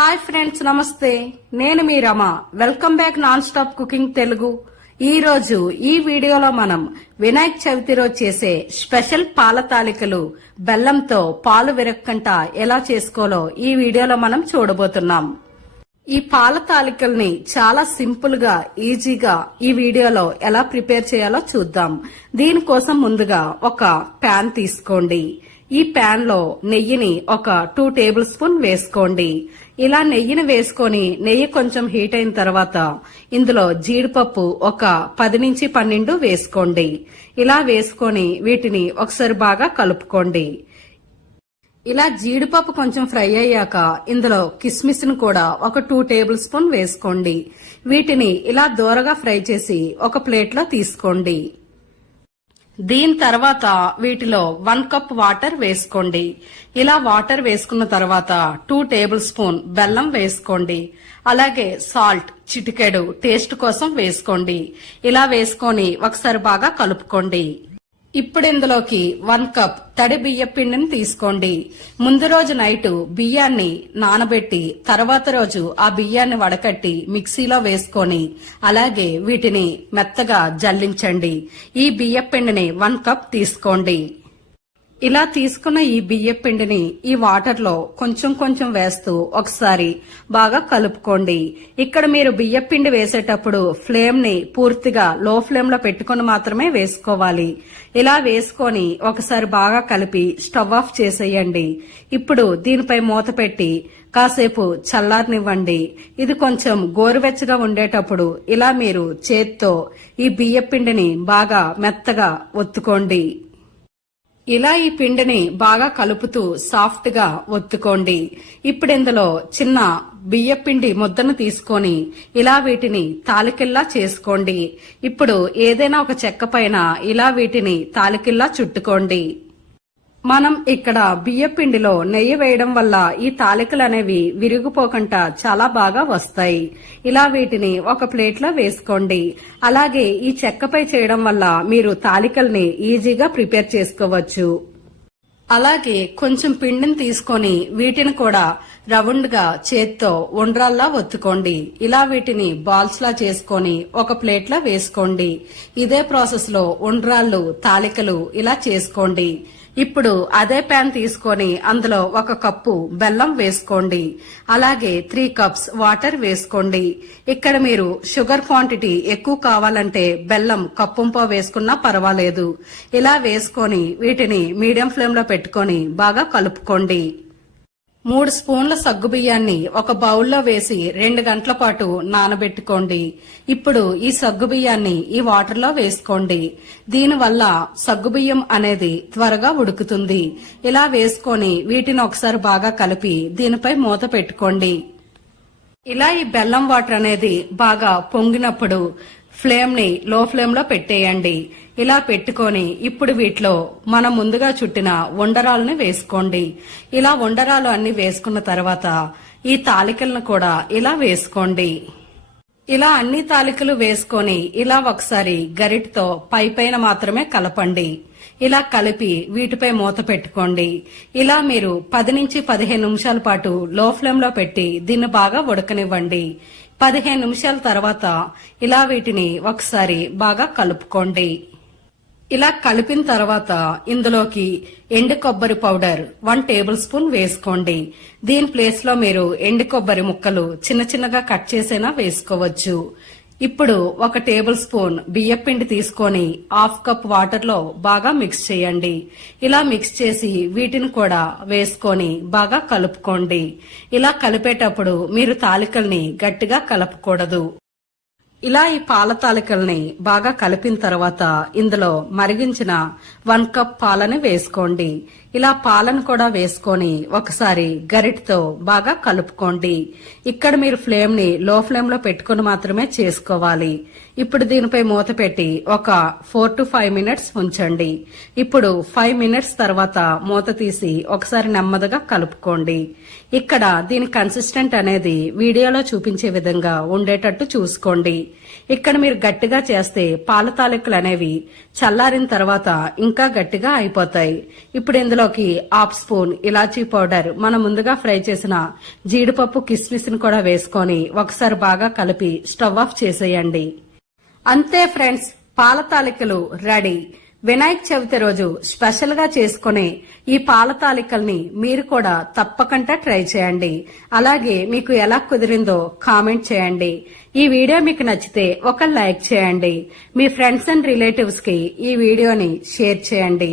Hi friends నమస్తే. నేను మీ Rama. Welcome back non stop cooking Telugu. ఈ రోజు ఈ వీడియోలో మనం వినాయక చవితి రోజు చేసే స్పెషల్ పాల తాలికలు బెల్లంతో పాలు విరక్కంట ఎలా చేసుకోవాలో ఈ వీడియోలో మనం చూడబోతున్నాం. ఈ పాల తాలికల్ని చాలా సింపుల్గా ఈజీగా ఈ వీడియోలో ఎలా ప్రిపేర్ చేయాలో చూద్దాం. దీనికోసం ముందుగా ఒక ప్యాన్ తీసుకోండి. ఈ ప్యాన్లో నెయ్యిని ఒక టూ టేబుల్ స్పూన్ వేసుకోండి. ఇలా నెయ్యిని వేసుకొని నెయ్యి కొంచెం హీట్ అయిన తర్వాత ఇందులో జీడిపప్పు ఒక పది నుంచి పన్నెండు వేసుకోండి. ఇలా వేసుకొని వీటిని ఒకసారి బాగా కలుపుకోండి. ఇలా జీడిపప్పు కొంచెం ఫ్రై అయ్యాక ఇందులో కిస్మిస్ను కూడా ఒక టూ టేబుల్ స్పూన్ వేసుకోండి. వీటిని ఇలా దూరగా ఫ్రై చేసి ఒక ప్లేట్లో తీసుకోండి. దీని తర్వాత వీటిలో వన్ కప్ వాటర్ వేసుకోండి. ఇలా వాటర్ వేసుకున్న తర్వాత టూ టేబుల్ స్పూన్ బెల్లం వేసుకోండి. అలాగే సాల్ట్ చిటికెడు టేస్ట్ కోసం వేసుకోండి. ఇలా వేసుకొని ఒకసారి బాగా కలుపుకోండి. ఇప్పుడు ఇందులోకి వన్ కప్ తడి బియ్య పిండిని తీసుకోండి. ముందు రోజు నైటు బియ్యాన్ని నానబెట్టి తర్వాత రోజు ఆ బియ్యాన్ని వడకట్టి మిక్సీలో వేసుకొని అలాగే వీటిని మెత్తగా జల్లించండి. ఈ బియ్య పిండిని వన్ కప్ తీసుకోండి. ఇలా తీసుకున్న ఈ బియ్య పిండిని ఈ వాటర్లో కొంచెం కొంచెం వేస్తూ ఒకసారి బాగా కలుపుకోండి. ఇక్కడ మీరు బియ్య పిండి వేసేటప్పుడు ఫ్లేమ్ని పూర్తిగా లో ఫ్లేమ్లో పెట్టుకుని మాత్రమే వేసుకోవాలి. ఇలా వేసుకొని ఒకసారి బాగా కలిపి స్టవ్ ఆఫ్ చేసేయండి. ఇప్పుడు దీనిపై మూత పెట్టి కాసేపు చల్లారనివ్వండి. ఇది కొంచెం గోరువెచ్చగా ఉండేటప్పుడు ఇలా మీరు చేత్తో ఈ బియ్య పిండిని బాగా మెత్తగా ఒత్తుకోండి. ఇలా ఈ పిండిని బాగా కలుపుతూ సాఫ్ట్గా ఒత్తుకోండి. ఇప్పుడు ఇందులో చిన్న బియ్యపిండి ముద్దను తీసుకొని ఇలా వీటిని తాలికిల్లా చేసుకోండి. ఇప్పుడు ఏదైనా ఒక చెక్క పైన ఇలా వీటిని తాలికిల్లా చుట్టుకోండి. మనం ఇక్కడ బియ్య పిండిలో నెయ్యి వేయడం వల్ల ఈ తాలికలు అనేవి విరిగిపోకుండా చాలా బాగా వస్తాయి. ఇలా వీటిని ఒక ప్లేట్లో వేసుకోండి. అలాగే ఈ చెక్కపై చేయడం వల్ల మీరు తాలికల్ని ఈజీగా ప్రిపేర్ చేసుకోవచ్చు. అలాగే కొంచెం పిండిని తీసుకొని వీటిని కూడా రౌండ్గా చేత్తో ఉండ్రాల్లా ఒత్తుకోండి. ఇలా వీటిని బాల్స్ లా చేసుకొని ఒక ప్లేట్లో వేసుకోండి. ఇదే ప్రాసెస్లో ఉండ్రాళ్ళు తాలికలు ఇలా చేసుకోండి. ఇప్పుడు అదే ప్యాన్ తీసుకొని అందులో ఒక కప్పు బెల్లం వేసుకోండి. అలాగే త్రీ కప్స్ వాటర్ వేసుకోండి. ఇక్కడ మీరు షుగర్ క్వాంటిటీ ఎక్కువ కావాలంటే బెల్లం కప్పుంపో వేసుకున్నా పర్వాలేదు. ఇలా వేసుకొని వీటిని మీడియం ఫ్లేమ్లో పెట్టుకొని బాగా కలుపుకోండి. మూడు స్పూన్ల సగ్గుబియ్యాన్ని ఒక బౌల్లో వేసి రెండు గంటల పాటు నానబెట్టుకోండి. ఇప్పుడు ఈ సగ్గుబియ్యాన్ని ఈ వాటర్లో వేసుకోండి. దీనివల్ల సగ్గుబియ్యం అనేది త్వరగా ఉడుకుతుంది. ఇలా వేసుకొని వీటిని ఒకసారి బాగా కలిపి దీనిపై మూత పెట్టుకోండి. ఇలా ఈ బెల్లం వాటర్ అనేది బాగా పొంగినప్పుడు ఫ్లేమ్ని లో ఫ్లేమ్లో పెట్టేయండి. ఇలా పెట్టుకొని ఇప్పుడు వీటిలో మనం ముందుగా చుట్టిన ఉండరాలను వేసుకోండి. ఇలా ఉండరాలు అన్ని వేసుకున్న తర్వాత ఈ తాలికలను కూడా ఇలా వేసుకోండి. ఇలా అన్ని తాలికలు వేసుకొని ఇలా ఒకసారి గరిటతో పై పైన మాత్రమే కలపండి. ఇలా కలిపి వీటిపై మూత పెట్టుకోండి. ఇలా మీరు పది నుంచి పదిహేను నిమిషాల పాటు లో ఫ్లేమ్లో పెట్టి దీన్ని బాగా ఉడకనివ్వండి. పదిహేను నిమిషాల తర్వాత ఇలా వీటిని ఒకసారి బాగా కలుపుకోండి. ఇలా కలిపిన తర్వాత ఇందులోకి ఎండు కొబ్బరి పౌడర్ వన్ టేబుల్ స్పూన్ వేసుకోండి. దీని ప్లేస్లో మీరు ఎండు కొబ్బరి ముక్కలు చిన్న చిన్నగా కట్ చేసైనా వేసుకోవచ్చు. ఇప్పుడు ఒక టేబుల్ స్పూన్ బియ్యపిండి తీసుకొని హాఫ్ కప్ వాటర్లో బాగా మిక్స్ చేయండి. ఇలా మిక్స్ చేసి వీటిని కూడా వేసుకొని బాగా కలుపుకోండి. ఇలా కలిపేటప్పుడు మీరు తాలికల్ని గట్టిగా కలపకూడదు. ఇలా ఈ పాల తాలికల్ని బాగా కలిపిన తర్వాత ఇందులో మరిగించిన వన్ కప్ పాలని వేసుకోండి. ఇలా పాలను కూడా వేసుకొని ఒకసారి గరిటతో బాగా కలుపుకోండి. ఇక్కడ మీరు ఫ్లేమ్ని లో ఫ్లేమ్లో పెట్టుకుని మాత్రమే చేసుకోవాలి. ఇప్పుడు దీనిపై మూత పెట్టి ఒక ఫోర్ టు ఫైవ్ మినిట్స్ ఉంచండి. ఇప్పుడు ఫైవ్ మినిట్స్ తర్వాత మూత తీసి ఒకసారి నెమ్మదిగా కలుపుకోండి. ఇక్కడ దీని కన్సిస్టెంట్ అనేది వీడియోలో చూపించే విధంగా ఉండేటట్టు చూసుకోండి. ఇక్కడ మీరు గట్టిగా చేస్తే పాల తాలెక్కులు అనేవి చల్లారిన తర్వాత ఇంకా గట్టిగా అయిపోతాయి. ఇప్పుడు ఇందులో ఇందులోకి హాఫ్ స్పూన్ ఇలాచీ పౌడర్ మనం ముందుగా ఫ్రై చేసిన జీడిపప్పు కిస్మిస్ని కూడా వేసుకొని ఒకసారి బాగా కలిపి స్టవ్ ఆఫ్ చేసేయండి. అంతే ఫ్రెండ్స్ పాల తాలికలు రెడీ. వినాయక చవితి రోజు స్పెషల్గా చేసుకునే ఈ పాల తాలికల్ని మీరు కూడా తప్పకుండా ట్రై చేయండి. అలాగే మీకు ఎలా కుదిరిందో కామెంట్ చేయండి. ఈ వీడియో మీకు నచ్చితే ఒక లైక్ చేయండి. మీ ఫ్రెండ్స్ అండ్ రిలేటివ్స్కి ఈ వీడియోని షేర్ చేయండి.